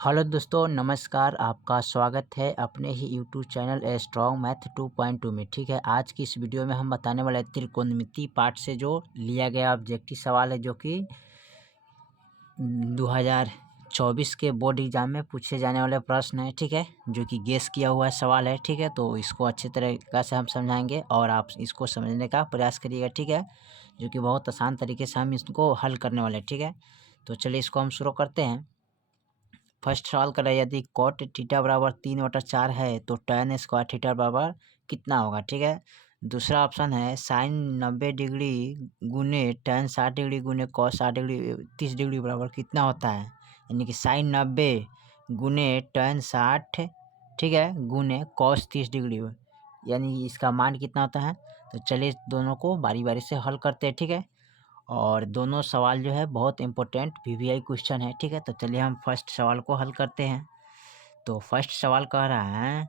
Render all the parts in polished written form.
Hello दोस्तों, नमस्कार। आपका स्वागत है अपने ही YouTube channel a strong math 2.2 में। ठीक है, आज की इस वीडियो में हम बताने वाले त्रिकोणमिति पार्ट से जो लिया गया ऑब्जेक्टिव सवाल है, जो कि 2024 के बोर्ड एग्जाम में पूछे जाने वाले प्रश्न है। ठीक है, जो कि गेस किया हुआ सवाल है। ठीक है, तो इसको अच्छी तरीक़ा से हम समझाएंगे और आप इसको समझने का प्रयास करिएगा। ठीक है, जो कि बहुत आसान तरीके से हम इसको हल करने वाले हैं। ठीक है, तो चलिए इसको हम शुरू करते हैं। फर्स्ट सवाल कर रहे हैं, यदि कॉट थीटा बराबर 3/4 है तो tan स्क्वायर थीटा बराबर कितना होगा। ठीक है, दूसरा ऑप्शन है साइन 90 डिग्री गुने tan 60 डिग्री गुने कॉस 60 डिग्री 30 डिग्री बराबर कितना होता है। यानी कि साइन 90 गुने tan 60, ठीक है, गुने कॉस 30 डिग्री, यानी इसका मान कितना होता है। तो चलिए दोनों को बारी बारी से हल करते हैं। ठीक है, और दोनों सवाल जो है बहुत इम्पोर्टेंट वीवीआई क्वेश्चन है। ठीक है, तो चलिए हम फर्स्ट सवाल को हल करते हैं। तो फर्स्ट सवाल कह रहा है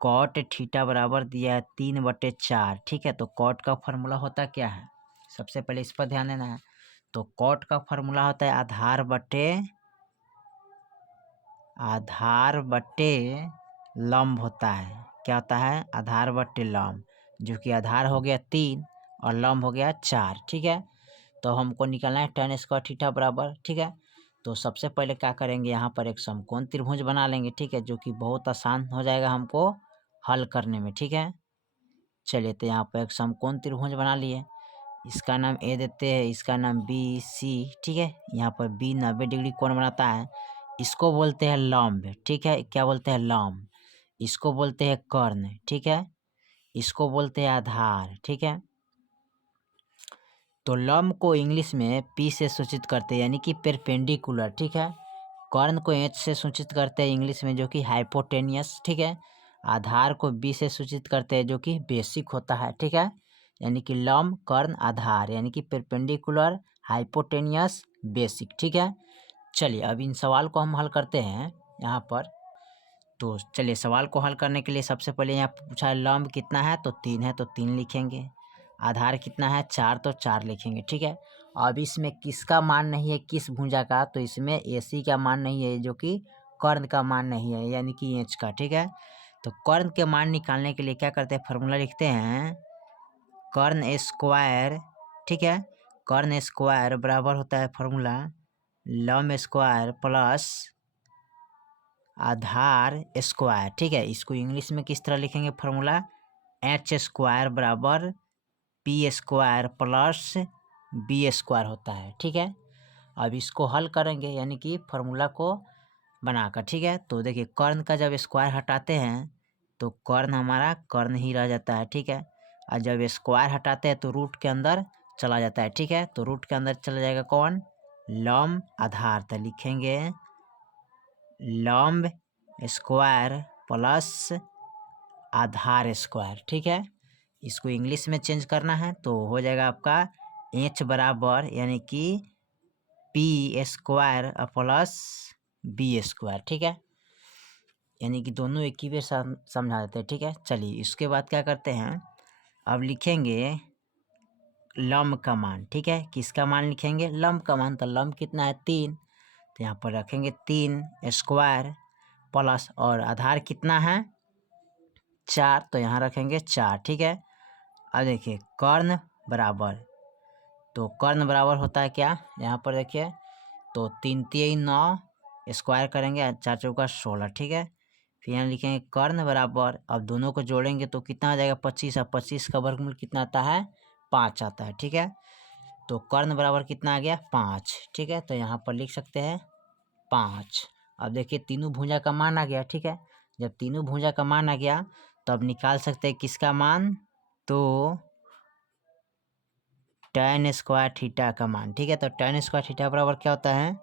कॉट थीटा बराबर दिया है 3/4। ठीक है, तो कॉट का फार्मूला होता क्या है, सबसे पहले इस पर ध्यान देना है। तो कॉट का फार्मूला होता है आधार बटे लंब होता है। क्या होता है, आधार बटे लंब, जो कि आधार हो गया 3 और लंब हो गया 4। ठीक है, तो हमको निकालना है tan स्क्वायर थीटा बराबर। ठीक है, तो सबसे पहले क्या करेंगे, यहाँ पर एक समकोण त्रिभुज बना लेंगे। ठीक है, जो कि बहुत आसान हो जाएगा हमको हल करने में। ठीक है, चलिए तो यहाँ पर एक समकोण त्रिभुज बना लिए। इसका नाम ए देते हैं, इसका नाम बी सी। ठीक है, यहाँ पर बी 90 डिग्री कोण बनाता है, इसको बोलते हैं लंब। ठीक है, क्या बोलते हैं, लंब। इसको बोलते हैं कर्ण। ठीक है, इसको बोलते हैं आधार। ठीक है, तो लंब को इंग्लिश में पी से सूचित करते हैं, यानी कि परपेंडिकुलर। ठीक है, कर्ण को एच से सूचित करते हैं इंग्लिश में, जो कि हाइपोटेनियस। ठीक है, आधार को बी से सूचित करते हैं, जो कि बेसिक होता है। ठीक है, यानी कि लंब कर्ण आधार, यानी कि परपेंडिकुलर हाइपोटेनियस बेसिक। ठीक है, चलिए अब इन सवाल को हम हल करते हैं यहाँ पर। तो चलिए सवाल को हल करने के लिए सबसे पहले यहाँ पूछा है लंब कितना है, तो 3 है, तो 3 लिखेंगे। आधार कितना है, 4, तो 4 लिखेंगे। ठीक है, अब इसमें किसका मान नहीं है, किस भुजा का, तो इसमें AC का मान नहीं है, जो कि कर्ण का मान नहीं है, यानी कि एच का। ठीक है, तो कर्ण के मान निकालने के लिए क्या करते हैं, फार्मूला लिखते हैं कर्ण स्क्वायर। ठीक है, कर्ण स्क्वायर बराबर होता है फार्मूला लंब स्क्वायर प्लस आधार स्क्वायर। ठीक है, इसको इंग्लिश में किस तरह लिखेंगे, फार्मूला एच स्क्वायर बराबर P square plus B square होता है। ठीक है, अब इसको हल करेंगे, यानी कि फार्मूला को बनाकर। ठीक है, तो देखिए कर्ण का जब स्क्वायर हटाते हैं तो कर्ण हमारा कर्ण ही रह जाता है। ठीक है, और जब स्क्वायर हटाते हैं तो रूट के अंदर चला जाता है। ठीक है, तो रूट के अंदर चला जाएगा कौन, लंब आधार। तो लिखेंगे लंब स्क्वायर प्लस आधार स्क्वायर। ठीक है, इसको इंग्लिश में चेंज करना है तो हो जाएगा आपका एच बराबर, यानी कि P square plus B square. ठीक है, यानी कि दोनों एक ही बार समझा देते हैं। ठीक है, चलिए इसके बाद क्या करते हैं, अब लिखेंगे लंब का मान। ठीक है, किसका मान लिखेंगे, लंब का मान। तो लंब कितना है, 3, तो यहाँ पर रखेंगे 3 स्क्वायर प्लस, और आधार कितना है 4, तो यहाँ रखेंगे 4। ठीक है, अब देखिए कर्ण बराबर, तो कर्ण बराबर होता है क्या, यहाँ पर देखिए, तो 3 3 9 स्क्वायर करेंगे, 4 चौका 16। ठीक है, फिर यहाँ लिखेंगे कर्ण बराबर, अब दोनों को जोड़ेंगे तो कितना आ जाएगा 25, और 25 का वर्गमूल कितना आता है, 5 आता है। ठीक है, तो कर्ण बराबर कितना आ गया, 5। ठीक है, तो यहाँ पर लिख सकते हैं 5। अब देखिए तीनों भुजा का मान आ गया। ठीक है, जब तीनों भुजा का मान आ गया तो अब निकाल सकते हैं किसका मान, तो tan स्क्वायर थीटा का मान। ठीक है, तो tan स्क्वायर थीटा बराबर क्या होता है,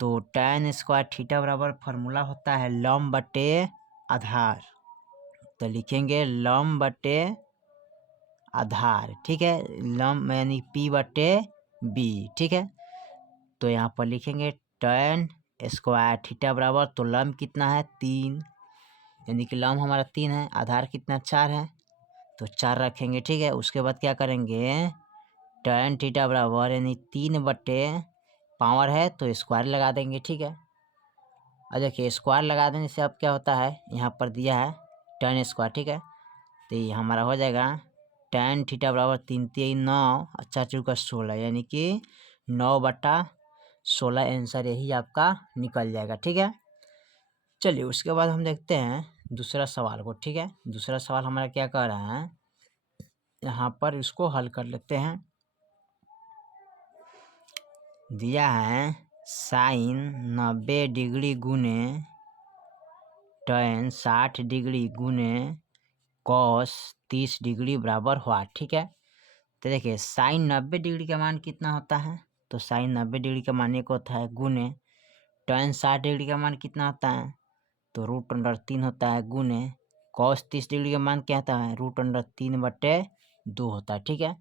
तो tan स्क्वायर थीटा बराबर फार्मूला होता है लंब बटे आधार। तो लिखेंगे लंब बटे आधार। ठीक है, लंब यानी P बटे B। ठीक है, तो यहाँ पर लिखेंगे tan स्क्वायर थीटा बराबर, तो लंब कितना है 3, यानी कि लंब हमारा 3 है, आधार कितना 4 है, तो 4 रखेंगे। ठीक है, उसके बाद क्या करेंगे tan थीटा बराबर, यानी 3 बटे पावर है तो स्क्वायर लगा देंगे। ठीक है, और देखिए स्क्वायर लगा देने से अब क्या होता है, यहाँ पर दिया है tan स्क्वायर, ठीक है। तो ये हमारा हो जाएगा tan थीटा बराबर 3×3 9 4 चौका 16, यानी कि 9/16 आंसर यही आपका निकल जाएगा, ठीक है। चलिए उसके बाद हम देखते हैं दूसरा सवाल को, ठीक है। दूसरा सवाल हमारा क्या कह रहा है, यहाँ पर इसको हल कर लेते हैं। दिया है साइन 90 डिग्री गुने tan 60 डिग्री गुने cos 30 डिग्री बराबर हुआ, ठीक है। तो देखिए साइन 90 डिग्री का मान कितना होता है, तो साइन 90 डिग्री का मान 1 होता है, गुने tan 60 डिग्री का मान कितना होता है, तो √3 होता है, गुने cos 30 डिग्री का मान क्या होता है, √3/2 होता है, ठीक है।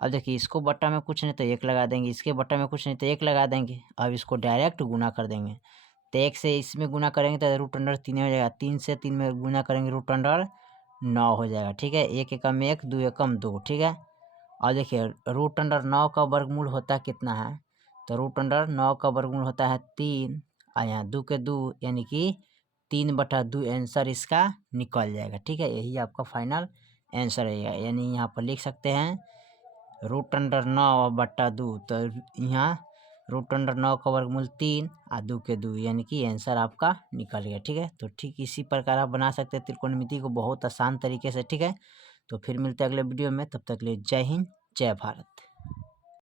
अब देखिए इसको बट्टा में कुछ नहीं तो 1 लगा देंगे, इसके बट्टा में कुछ नहीं तो 1 लगा देंगे। अब इसको डायरेक्ट गुना कर देंगे, तो 1 से इसमें गुना करेंगे तो √3 हो जाएगा, 3 से 3 में गुना करेंगे √9 हो जाएगा, ठीक है। 1 एकम 1 2 एकम 2, ठीक है। और देखिए √9 का वर्गमूल होता है कितना है, तो √9 का वर्गमूल होता है 3, और यहाँ 2 के 2 यानी कि 3/2 आंसर इसका निकल जाएगा, ठीक है। यही आपका फाइनल आंसर रहेगा, यानी यहाँ पर लिख सकते हैं √9/2, तो यहाँ √9 का वर्गमूल 3 और 2 के 2 यानी कि आंसर आपका निकल गया, ठीक है। तो ठीक इसी प्रकार आप बना सकते हैं त्रिकोणमिति को बहुत आसान तरीके से, ठीक है। तो फिर मिलते हैं अगले वीडियो में, तब तक के लिए जय हिंद जय भारत।